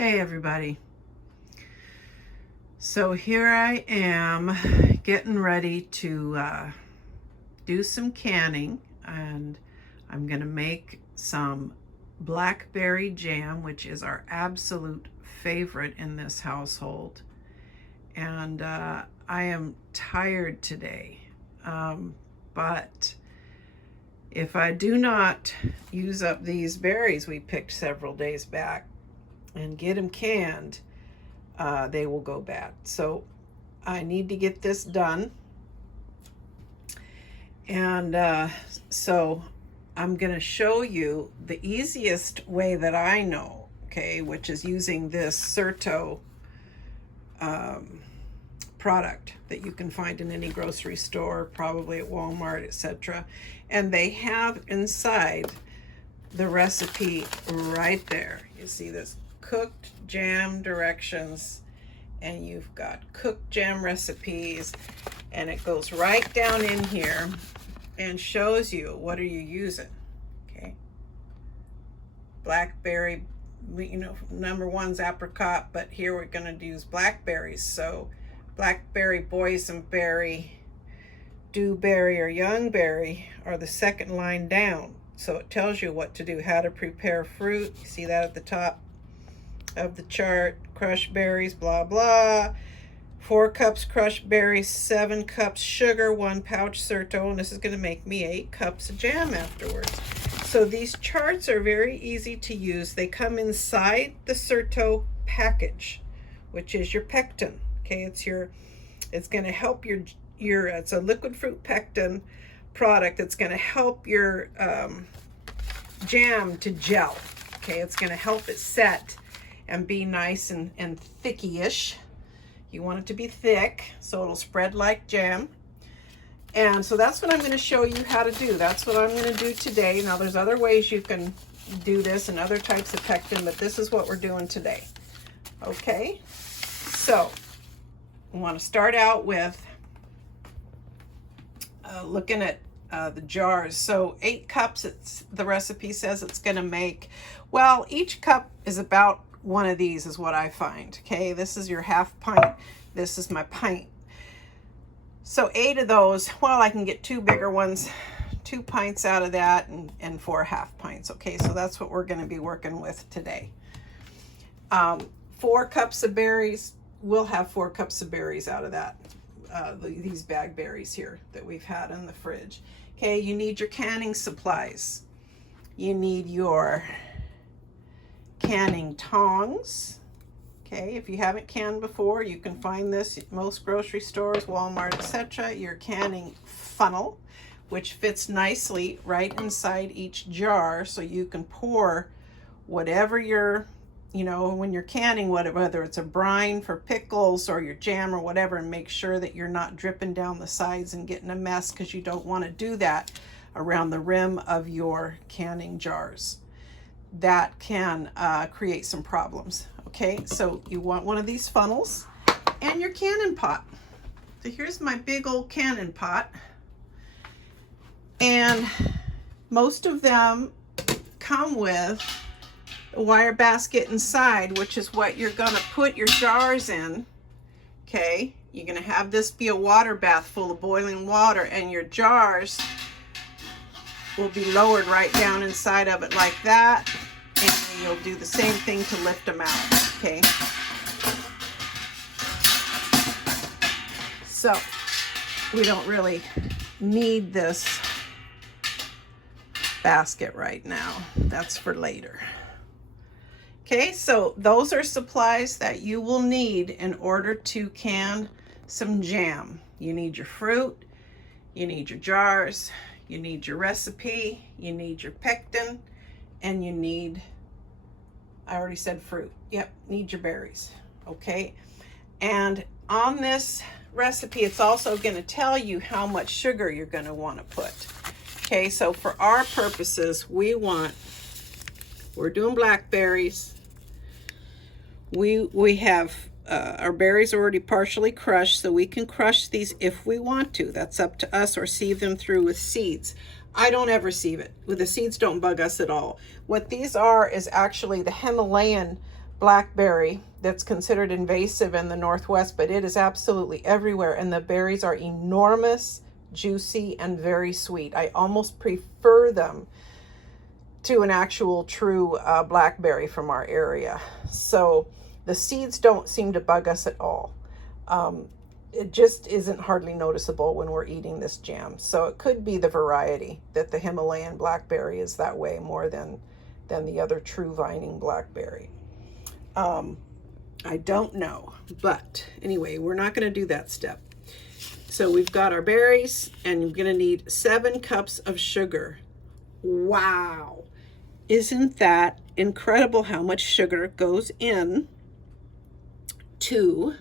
Hey everybody. So here I am getting ready to do some canning, and I'm gonna make some blackberry jam, which is our absolute favorite in this household. And I am tired today, but if I do not use up these berries we picked several days back and get them canned, they will go bad. So I need to get this done. And so I'm going to show you the easiest way that I know, okay, which is using this Certo product that you can find in any grocery store, probably at Walmart, etc. And they have inside the recipe right there. You see this cooked jam directions, and you've got cooked jam recipes, and it goes right down in here and shows you what are you using. Okay, blackberry, number one's apricot, but here we're going to use blackberries. So blackberry, boysenberry, dewberry, or youngberry are the second line down. So it tells you what to do, how to prepare fruit. You see that at the top of the chart. Crushed berries, blah blah. 4 cups crushed berries, 7 cups sugar, 1 pouch Certo, and this is going to make me 8 cups of jam afterwards. So these charts are very easy to use. They come inside the Certo package, which is your pectin. Okay, it's going to help your it's a liquid fruit pectin product that's going to help your jam to gel. Okay, it's going to help it set and be nice and thicky-ish. You want it to be thick so it'll spread like jam. And so that's what I'm going to show you how to do. That's what I'm going to do today. Now there's other ways you can do this and other types of pectin, but this is what we're doing today. Okay, so we want to start out with looking at the jars. So 8 cups, the recipe says it's going to make. Well, each cup is about one of these is what I find. Okay, this is your half pint. This is my pint. So 8 of those, well, I can get 2 bigger ones, 2 pints out of that, and 4 half pints. Okay, so that's what we're going to be working with today. 4 cups of berries. We'll have 4 cups of berries out of that. These bag berries here that we've had in the fridge. Okay, you need your canning supplies. You need your canning tongs. Okay, if you haven't canned before, you can find this at most grocery stores, Walmart, etc. Your canning funnel, which fits nicely right inside each jar, so you can pour whatever you're, when you're canning, whether it's a brine for pickles or your jam or whatever, and make sure that you're not dripping down the sides and getting a mess, because you don't want to do that around the rim of your canning jars. That can create some problems. Okay, so you want one of these funnels and your canning pot. So here's my big old canning pot, and most of them come with a wire basket inside, which is what you're going to put your jars in. Okay, you're going to have this be a water bath full of boiling water, and your jars will be lowered right down inside of it like that, and you'll do the same thing to lift them out. Okay, so we don't really need this basket right now. That's for later. Okay, so those are supplies that you will need in order to can some jam. You need your fruit, you need your jars, you need your recipe, you need your pectin, and you need, I already said fruit. Yep, need your berries. Okay, and on this recipe, it's also going to tell you how much sugar you're going to want to put. Okay, so for our purposes, we're doing blackberries. We have our berries already partially crushed, so we can crush these if we want to. That's up to us, or sieve them through with seeds. I don't ever sieve it. The seeds don't bug us at all. What these are is actually the Himalayan blackberry that's considered invasive in the Northwest, but it is absolutely everywhere. And the berries are enormous, juicy, and very sweet. I almost prefer them to an actual true blackberry from our area. So the seeds don't seem to bug us at all. It just isn't hardly noticeable when we're eating this jam. So it could be the variety that the Himalayan blackberry is that way more than the other true vining blackberry. I don't know, but anyway, we're not going to do that step. So we've got our berries, and you're going to need 7 cups of sugar. Wow. Isn't that incredible how much sugar goes in to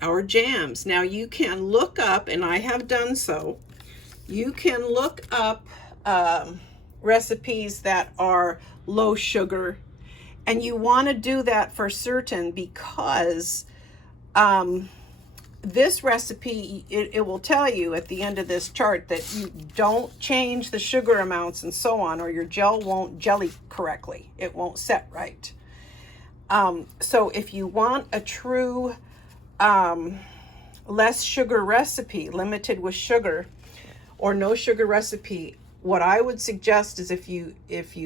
our jams? Now you can look up, and I have done so, you can look up recipes that are low sugar, and you want to do that for certain because this recipe, it will tell you at the end of this chart that you don't change the sugar amounts and so on, or your gel won't jelly correctly. It won't set right. So if you want a true less sugar recipe, limited with sugar, or no sugar recipe, what I would suggest is if you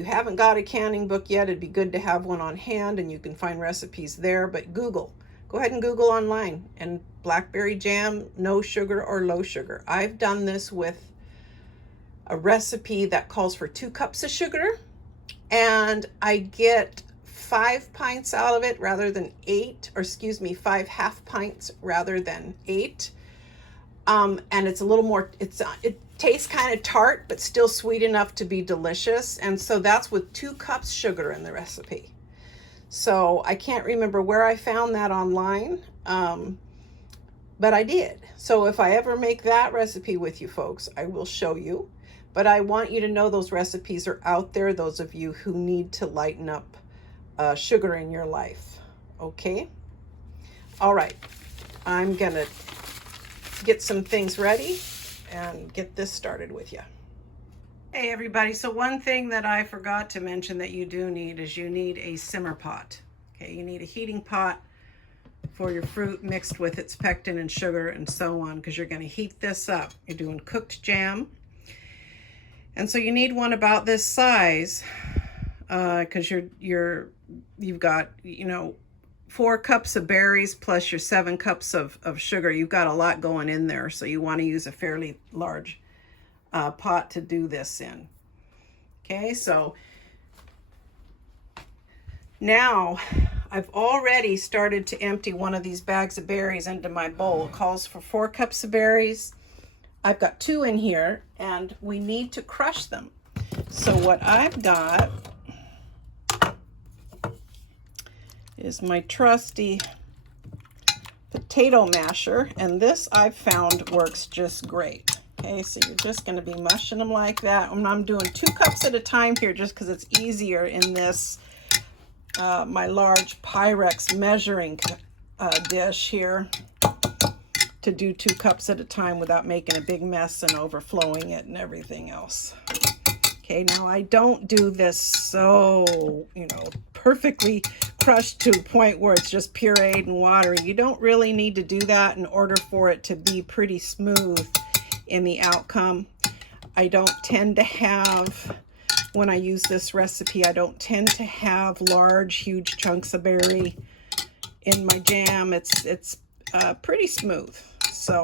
haven't got a canning book yet, it'd be good to have one on hand, and you can find recipes there. But go ahead and Google online, and blackberry jam, no sugar or low sugar. I've done this with a recipe that calls for 2 cups of sugar, and I get 5 pints out of it rather than 8, or excuse me, 5 half pints rather than 8. And it's a little more, it tastes kind of tart, but still sweet enough to be delicious. And so that's with 2 cups sugar in the recipe. So I can't remember where I found that online, but I did. So if I ever make that recipe with you folks, I will show you. But I want you to know those recipes are out there, those of you who need to lighten up sugar in your life. Okay? All right. I'm going to get some things ready and get this started with you. Hey everybody, so one thing that I forgot to mention that you do need is you need a simmer pot. Okay, you need a heating pot for your fruit mixed with its pectin and sugar and so on, because you're going to heat this up. You're doing cooked jam. And so you need one about this size, because you've got, 4 cups of berries plus your 7 cups of sugar. You've got a lot going in there, so you want to use a fairly large pot to do this in. Okay, so now I've already started to empty one of these bags of berries into my bowl. It calls for 4 cups of berries. I've got 2 in here, and we need to crush them. So what I've got is my trusty potato masher, and this I've found works just great. Okay, so you're just going to be mushing them like that. And I'm doing 2 cups at a time here just because it's easier in this my large Pyrex measuring dish here to do 2 cups at a time without making a big mess and overflowing it and everything else. Okay, now I don't do this so, perfectly crushed to a point where it's just pureed and watery. You don't really need to do that in order for it to be pretty smooth in the outcome. I don't tend to have, when I use this recipe, I don't tend to have large, huge chunks of berry in my jam. It's pretty smooth. So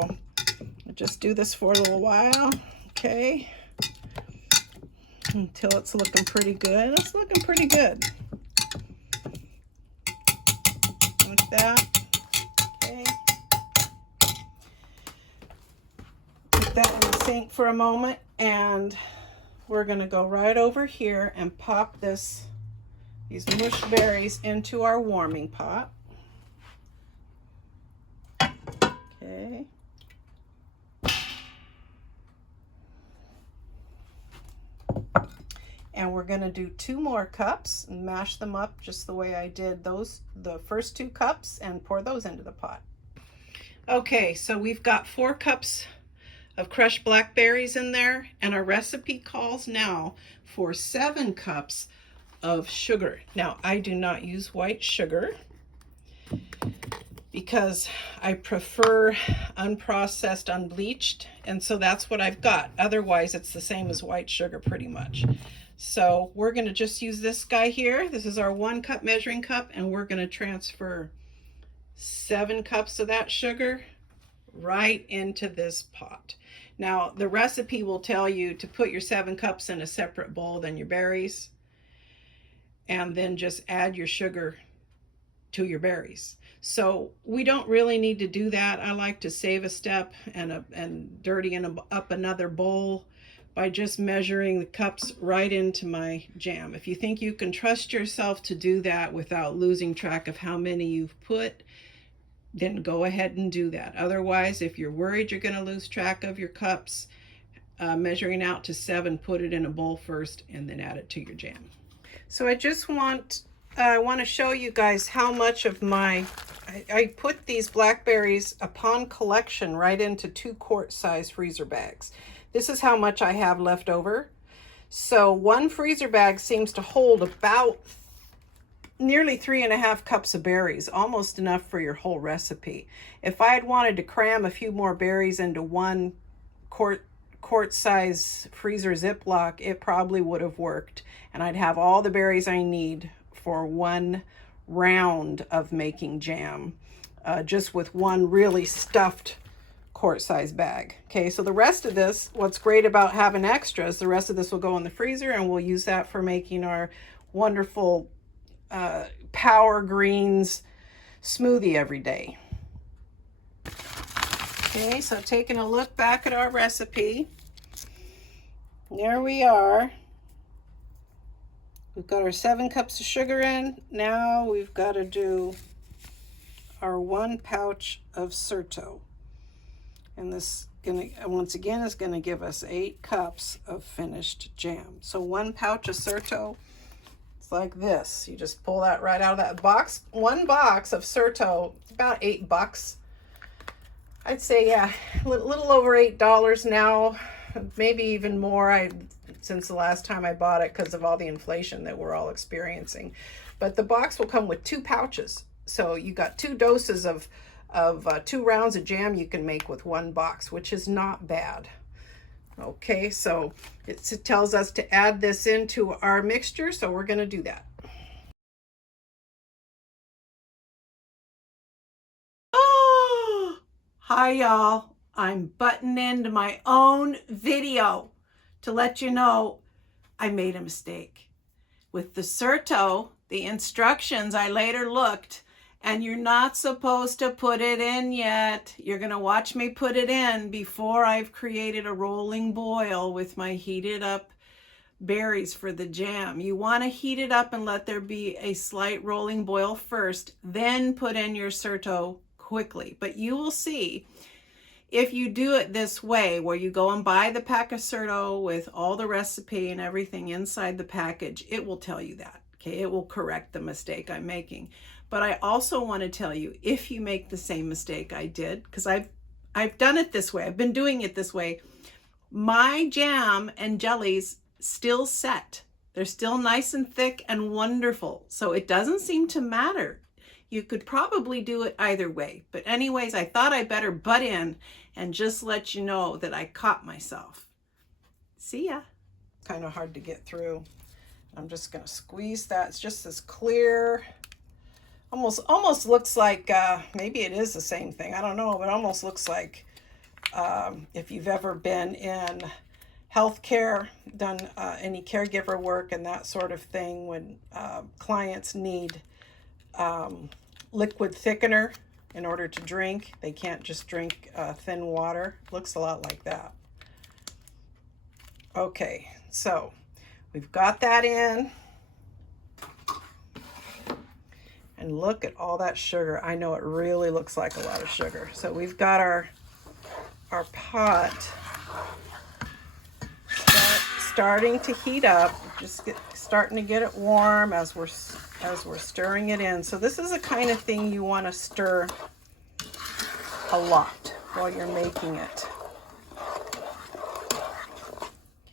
I'll just do this for a little while, okay, until it's looking pretty good. It's looking pretty good. Like that. Okay. Put that in the sink for a moment, and we're going to go right over here and pop these mush berries into our warming pot. Okay. And we're going to do 2 more cups and mash them up just the way I did the first 2 cups, and pour those into the pot. Okay, so we've got 4 cups of crushed blackberries in there, and our recipe calls now for 7 cups of sugar. Now, I do not use white sugar because I prefer unprocessed, unbleached, and so that's what I've got. Otherwise, it's the same as white sugar pretty much. So we're going to just use this guy here. This is our 1 cup measuring cup, and we're going to transfer 7 cups of that sugar right into this pot. Now, the recipe will tell you to put your 7 cups in a separate bowl than your berries, and then just add your sugar to your berries. So we don't really need to do that. I like to save a step and dirty up another bowl by just measuring the cups right into my jam. If you think you can trust yourself to do that without losing track of how many you've put, then go ahead and do that. Otherwise, if you're worried you're going to lose track of your cups, measuring out to 7, put it in a bowl first and then add it to your jam. So I want to show you guys how much of I put these blackberries upon collection right into 2 quart size freezer bags. This is how much I have left over. So 1 freezer bag seems to hold about nearly 3.5 cups of berries, almost enough for your whole recipe. If I had wanted to cram a few more berries into 1 quart size freezer Ziploc, it probably would have worked, and I'd have all the berries I need for 1 round of making jam, just with 1 really stuffed quart size bag. Okay, so the rest of this, what's great about having extras, the rest of this will go in the freezer and we'll use that for making our wonderful Power Greens smoothie every day. Okay, so taking a look back at our recipe, there we are. We've got our 7 cups of sugar in. Now we've got to do our 1 pouch of Certo. And this, once again, is going to give us 8 cups of finished jam. So 1 pouch of Certo, it's like this. You just pull that right out of that box. 1 box of Certo, about $8. I'd say, yeah, a little over $8 now, maybe even more since the last time I bought it because of all the inflation that we're all experiencing. But the box will come with 2 pouches. So you got 2 doses of 2 rounds of jam you can make with 1 box, which is not bad. Okay, so it tells us to add this into our mixture, so we're going to do that. Oh, hi y'all. I'm butting into my own video to let you know I made a mistake. With the Certo, the instructions, I later looked, and you're not supposed to put it in yet. You're going to watch me put it in before I've created a rolling boil with my heated up berries for the jam. You want to heat it up and let there be a slight rolling boil first, then put in your Certo quickly. But you will see, if you do it this way, where you go and buy the pack of Certo with all the recipe and everything inside the package, it will tell you that. Okay, it will correct the mistake I'm making. But I also want to tell you, if you make the same mistake I did, because I've done it this way, I've been doing it this way, my jam and jellies still set. They're still nice and thick and wonderful. So it doesn't seem to matter. You could probably do it either way. But anyways, I thought I better butt in and just let you know that I caught myself. See ya. Kind of hard to get through. I'm just going to squeeze that. It's just this clear, almost looks like, maybe it is the same thing. I don't know, but it almost looks like if you've ever been in healthcare, done any caregiver work and that sort of thing, when clients need liquid thickener in order to drink. They can't just drink thin water. Looks a lot like that. Okay, so we've got that in. And look at all that sugar. I know it really looks like a lot of sugar. So we've got our pot starting to heat up. Just starting to get it warm as we're stirring it in. So this is the kind of thing you want to stir a lot while you're making it.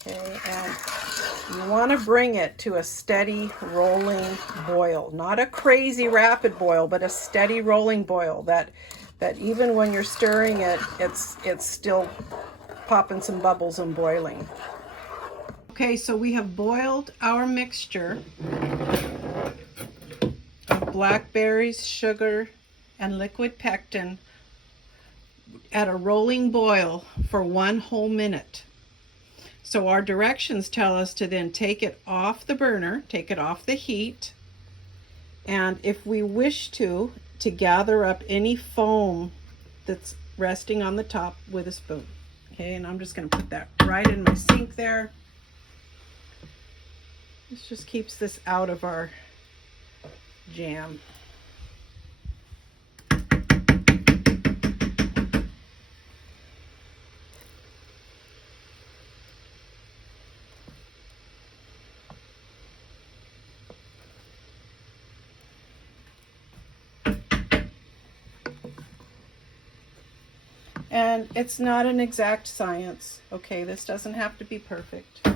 Okay, and You want to bring it to a steady rolling boil, not a crazy rapid boil, but a steady rolling boil that even when you're stirring it, it's still popping some bubbles and boiling. Okay, so we have boiled our mixture of blackberries, sugar, and liquid pectin at a rolling boil for 1 whole minute. So our directions tell us to then take it off the burner, take it off the heat, and if we wish to gather up any foam that's resting on the top with a spoon. Okay, and I'm just going to put that right in my sink there. This just keeps this out of our jam. And it's not an exact science, okay? This doesn't have to be perfect.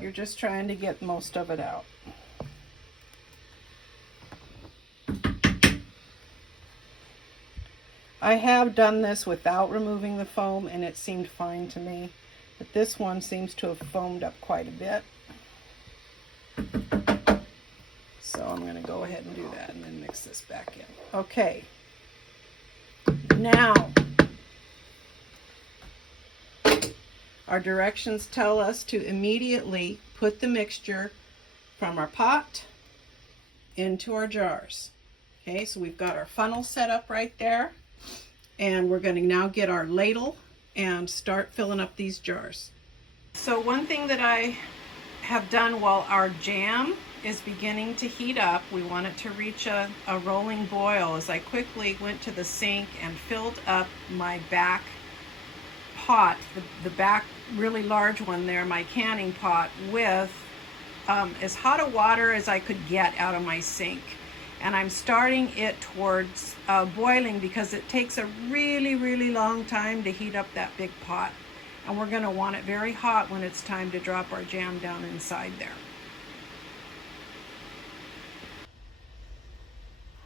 You're just trying to get most of it out. I have done this without removing the foam and it seemed fine to me, but this one seems to have foamed up quite a bit. So I'm going to go ahead and do that and then mix this back in. Okay. Now, our directions tell us to immediately put the mixture from our pot into our jars. Okay, so we've got our funnel set up right there, and we're going to now get our ladle and start filling up these jars. So one thing that I have done while our jam is beginning to heat up, we want it to reach a rolling boil, is I quickly went to the sink and filled up my back pot, the back really large one there, my canning pot, with as hot a water as I could get out of my sink. And I'm starting it towards boiling because it takes a really, really long time to heat up that big pot. And we're going to want it very hot when it's time to drop our jam down inside there.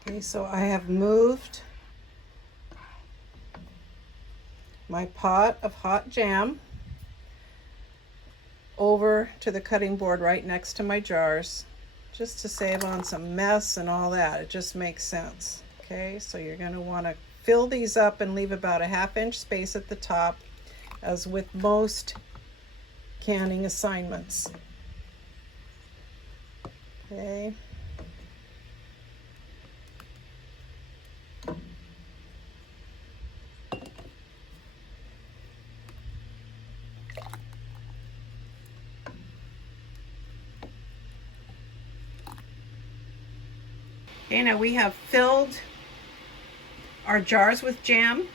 Okay, so I have moved my pot of hot jam over to the cutting board right next to my jars, just to save on some mess and all that. It just makes sense. Okay, so you're going to want to fill these up and leave about a 1/2 inch space at the top, as with most canning assignments. Okay. Okay, now we have filled our jars with jam.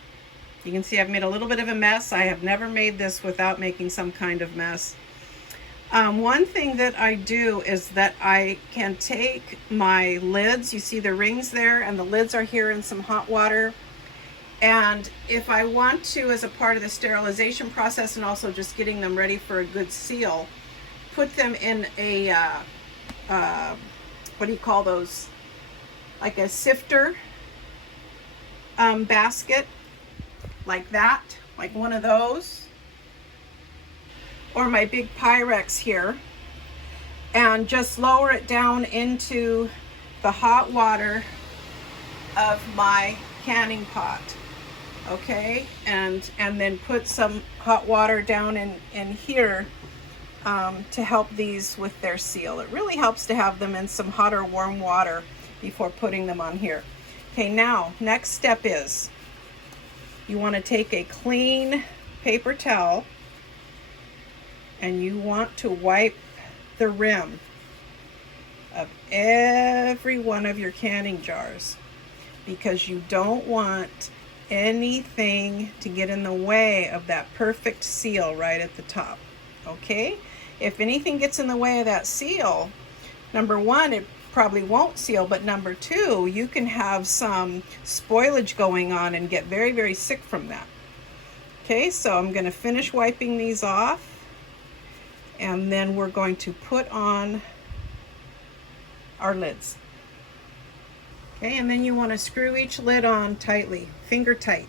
You can see I've made a little bit of a mess. I have never made this without making some kind of mess. One thing that I do is that I can take my lids, you see the rings there, and the lids are here in some hot water. And if I want to, as a part of the sterilization process and also just getting them ready for a good seal, put them in a, what do you call those? Like a sifter basket, like that, like one of those, or my big Pyrex here, and just lower it down into the hot water of my canning pot. Okay, and then put some hot water down in here to help these with their seal. It really helps to have them in some hot or warm water before putting them on here. Okay, now next step is you want to take a clean paper towel and you want to wipe the rim of every one of your canning jars, because you don't want anything to get in the way of that perfect seal right at the top. Okay, if anything gets in the way of that seal, number one, it probably won't seal, but number two, you can have some spoilage going on and get very, very sick from that. Okay, so I'm going to finish wiping these off, And then we're going to put on our lids. Okay, and then you want to screw each lid on tightly, finger tight.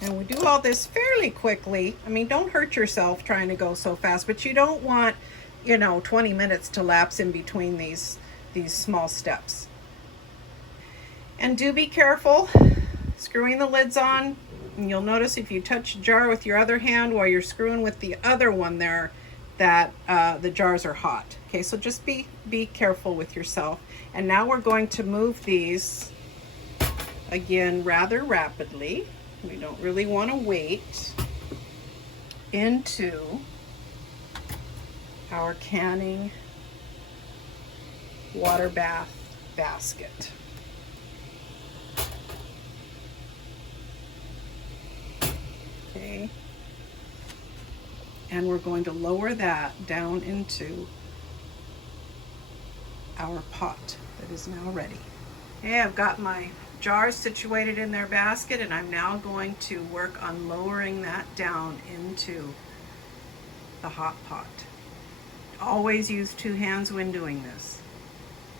And we do all this fairly quickly. I mean, don't hurt yourself trying to go so fast, but you don't want, 20 minutes to lapse in between these small steps. And do be careful screwing the lids on. And you'll notice if you touch a jar with your other hand while you're screwing with the other one there, that the jars are hot. Okay, so just be careful with yourself. And now we're going to move these again rather rapidly. We don't really want to wait into our canning water bath basket. Okay. And we're going to lower that down into our pot that is now ready. Okay, I've got my jars situated in their basket, and I'm now going to work on lowering that down into the hot pot. Always use 2 hands when doing this.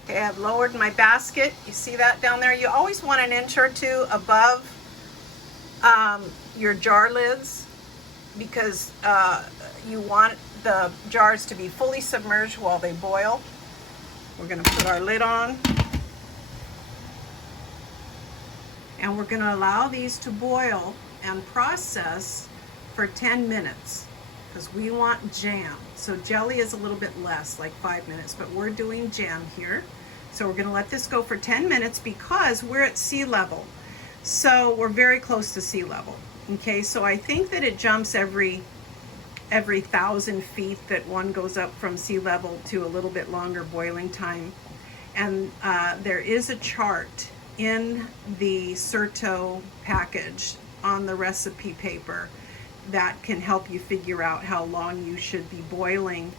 Okay, I've lowered my basket. You see that down there? You always want an inch or two above your jar lids, because you want the jars to be fully submerged while they boil. We're going to put our lid on, and we're going to allow these to boil and process for 10 minutes because we want jam. So jelly is a little bit less, like 5 minutes, but we're doing jam here. So we're going to let this go for 10 minutes because we're at sea level. So we're very close to sea level. Okay, so I think that it jumps every 1,000 feet that one goes up from sea level to a little bit longer boiling time. And there is a chart in the Certo package on the recipe paper that can help you figure out how long you should be boiling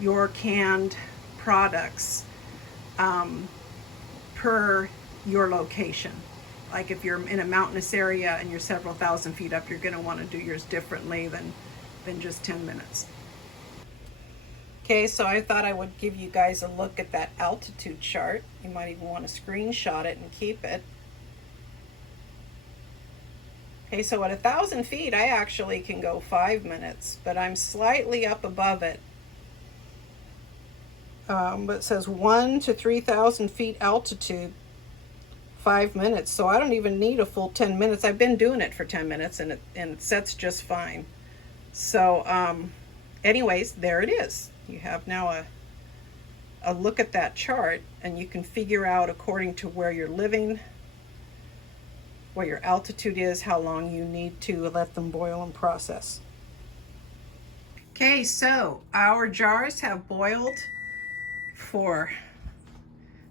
your canned products per your location. Like if you're in a mountainous area and you're several thousand feet up, you're going to want to do yours differently than just 10 minutes. Okay, so I thought I would give you guys a look at that altitude chart. You might even want to screenshot it and keep it. Okay, so at 1,000 feet, I actually can go 5 minutes, but I'm slightly up above it. But it says 1,000 to 3,000 feet altitude, 5 minutes. So I don't even need a full 10 minutes. I've been doing it for 10 minutes and it sets just fine. So anyways, there it is. You have now a look at that chart, and you can figure out according to where you're living, what your altitude is, how long you need to let them boil and process. Okay, so our jars have boiled for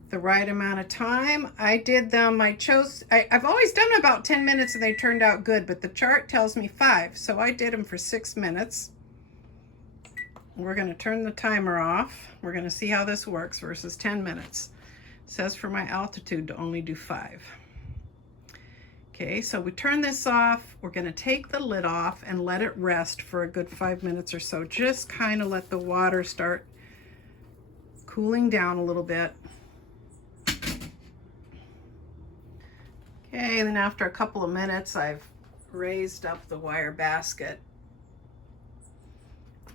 the right amount of time. I did them, I've always done about 10 minutes and they turned out good, but the chart tells me 5, so I did them for 6 minutes. We're going to turn the timer off. We're going to see how this works versus 10 minutes. It says for my altitude to only do 5. Okay, so we turn this off. We're going to take the lid off and let it rest for a good 5 minutes or so. Just kind of let the water start cooling down a little bit. Okay, then after a couple of minutes, I've raised up the wire basket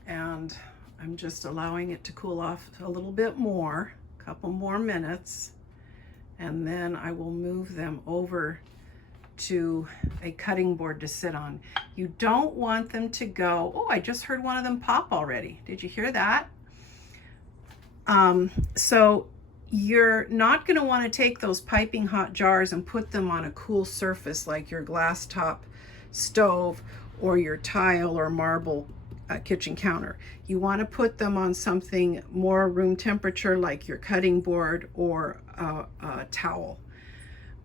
and I'm just allowing it to cool off a little bit more, a couple more minutes, and then I will move them over to a cutting board to sit on. You don't want them to go, oh, I just heard one of them pop already. Did you hear that? So you're not going to want to take those piping hot jars and put them on a cool surface like your glass top stove or your tile or marble kitchen counter. You want to put them on something more room temperature like your cutting board or a towel.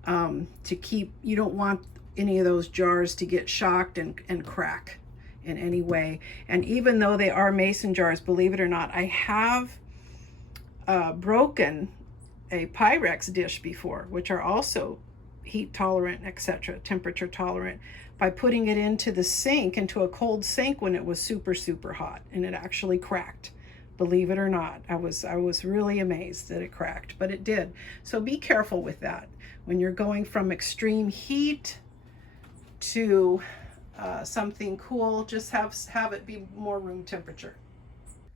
To keep, you don't want any of those jars to get shocked and crack in any way. And even though they are mason jars, believe it or not, I have broken a Pyrex dish before, which are also heat tolerant, etc., temperature tolerant. by putting it into the sink, into a cold sink when it was super, super hot, and it actually cracked. Believe it or not, I was really amazed that it cracked, but it did. So be careful with that. When you're going from extreme heat to something cool, just have it be more room temperature.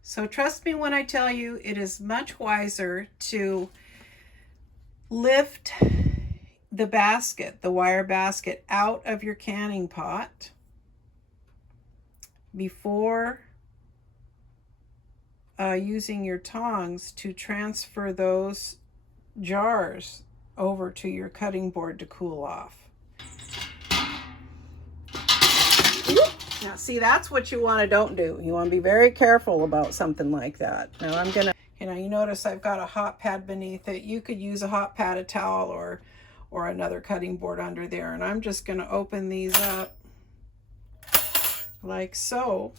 So trust me when I tell you, it is much wiser to lift the basket, the wire basket, out of your canning pot before using your tongs to transfer those jars over to your cutting board to cool off. Now see, that's what you want to don't do. You want to be very careful about something like that. Now I'm gonna, you notice I've got a hot pad beneath it. You could use a hot pad, a towel, or another cutting board under there. And I'm just gonna open these up like so.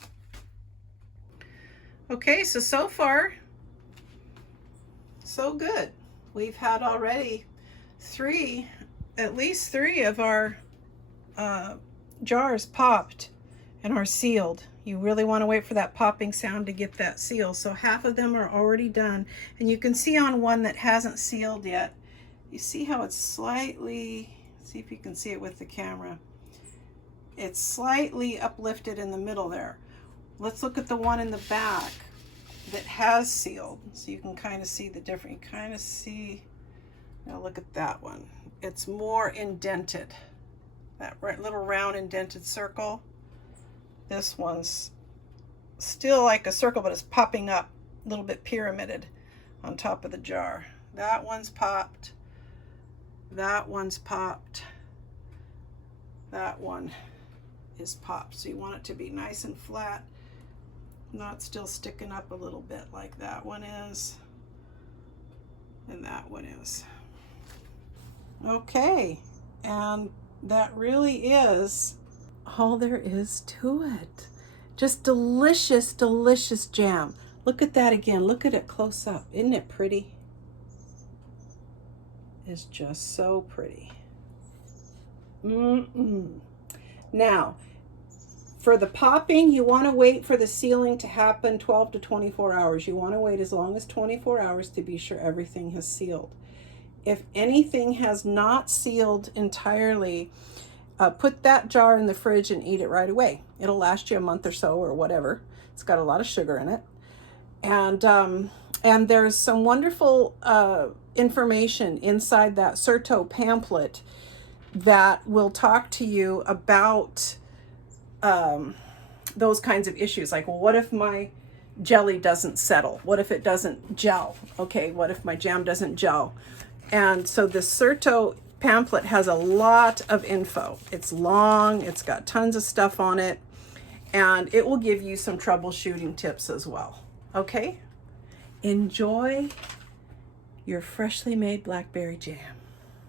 Okay, so far, so good. We've had already at least three of our jars popped and are sealed. You really want to wait for that popping sound to get that seal. So half of them are already done. And you can see on one that hasn't sealed yet, you see how it's slightly, see if you can see it with the camera. It's slightly uplifted in the middle there. Let's look at the one in the back that has sealed. So you can kind of see the difference. You kind of see, now look at that one. It's more indented. That little round indented circle. This one's still like a circle, but it's popping up a little bit pyramided on top of the jar. That one's popped. That one's popped. That one is popped. So you want it to be nice and flat, not still sticking up a little bit like that one is, and that one is. Okay, and that really is all there is to it. Just delicious, delicious jam. Look at that again. Look at it close up. Isn't it pretty? It's just so pretty. Now, for the popping, you want to wait for the sealing to happen 12 to 24 hours. You want to wait as long as 24 hours to be sure everything has sealed. If anything has not sealed entirely, put that jar in the fridge and eat it right away. It'll last you a month or so or whatever. It's got a lot of sugar in it. And there's some wonderful information inside that Certo pamphlet that will talk to you about those kinds of issues. Like, well, what if my jelly doesn't settle? What if it doesn't gel? Okay, what if my jam doesn't gel? And so the Certo pamphlet has a lot of info. It's long, it's got tons of stuff on it, and it will give you some troubleshooting tips as well. Okay? Enjoy your freshly made blackberry jam.